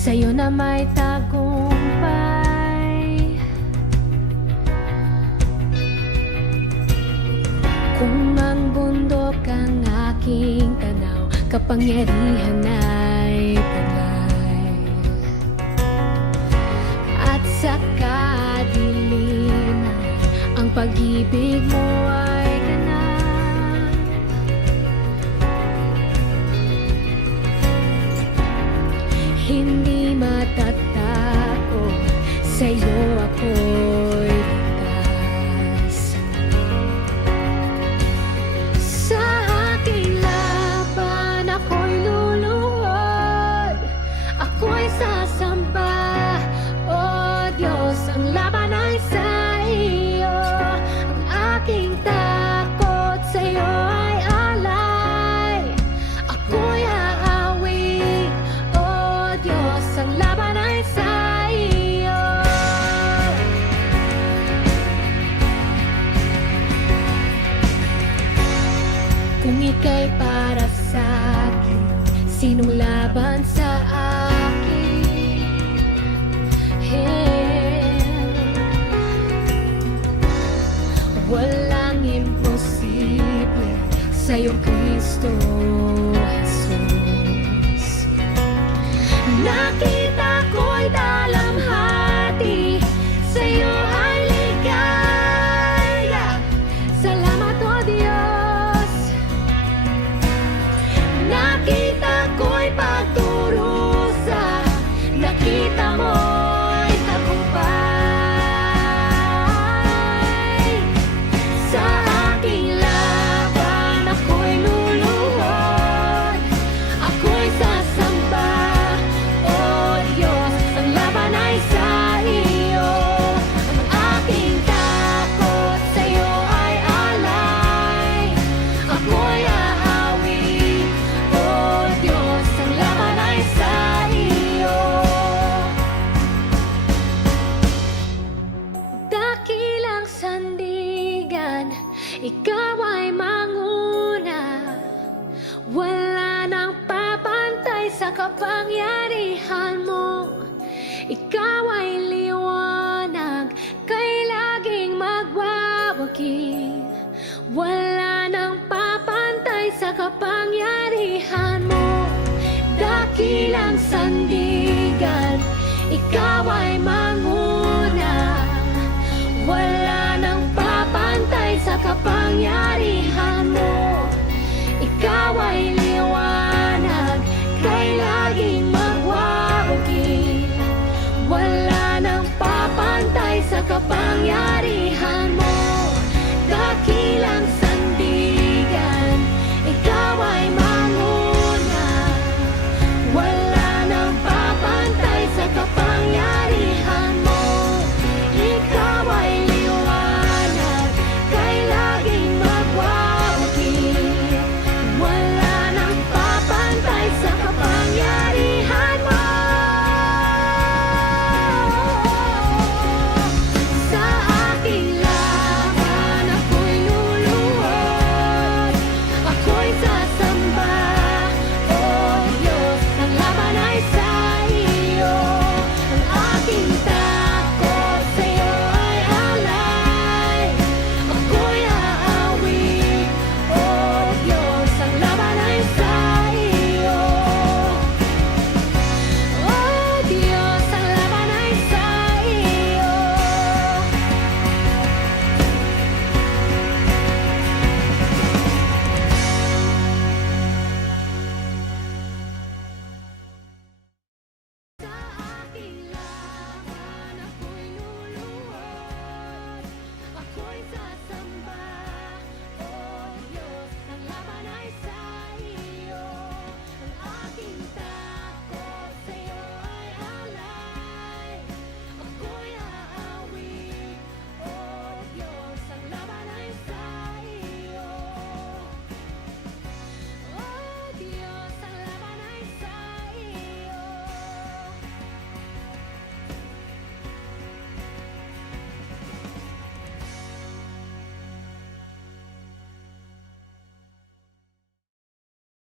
sa'yo na may tagumpay. Kung ang bundok ang aking tanaw, kapangyarihan ay palay. At sa kadiliman, ang pag-ibig mo ay ganap. Hindi matatakot, sa'yo ako'y ligtas. Sa aking laban ako'y luluhod, ako'y sasamba. O Diyos, ang laban ay sa iyo. Ang aking takot sa'yo ay alay. Ako'y aawit, o Diyos, ang laban ay sa iyo. Kung ika'y para sa akin, sinong laban sa akin? Walang imposible sa'yo, Kristo Jesus. Nakita ko'y dalamhati, sa'yo ay ligaya. Salamat, O Diyos. Nakita ko'y pagdurusa, nakita mo'y tagumpay. Sa aking laban ako'y luluhod, ako'y sasamba. O Diyos, ang laban ay sa iyo. Ang aking takot sa'yo ay alay. Ako'y aawit, O Diyos, ang laban ay sa iyo. Dakilang sandigan, ikaw ay manguna. Wala nang papantay sa kapangyarihan mo. Ikaw ay liwanag, kay laging magwawagi. Wala nang papantay sa kapangyarihan mo. Dakilang sandigan, ikaw ay manguna. Wala nang papantay sa kapangyarihan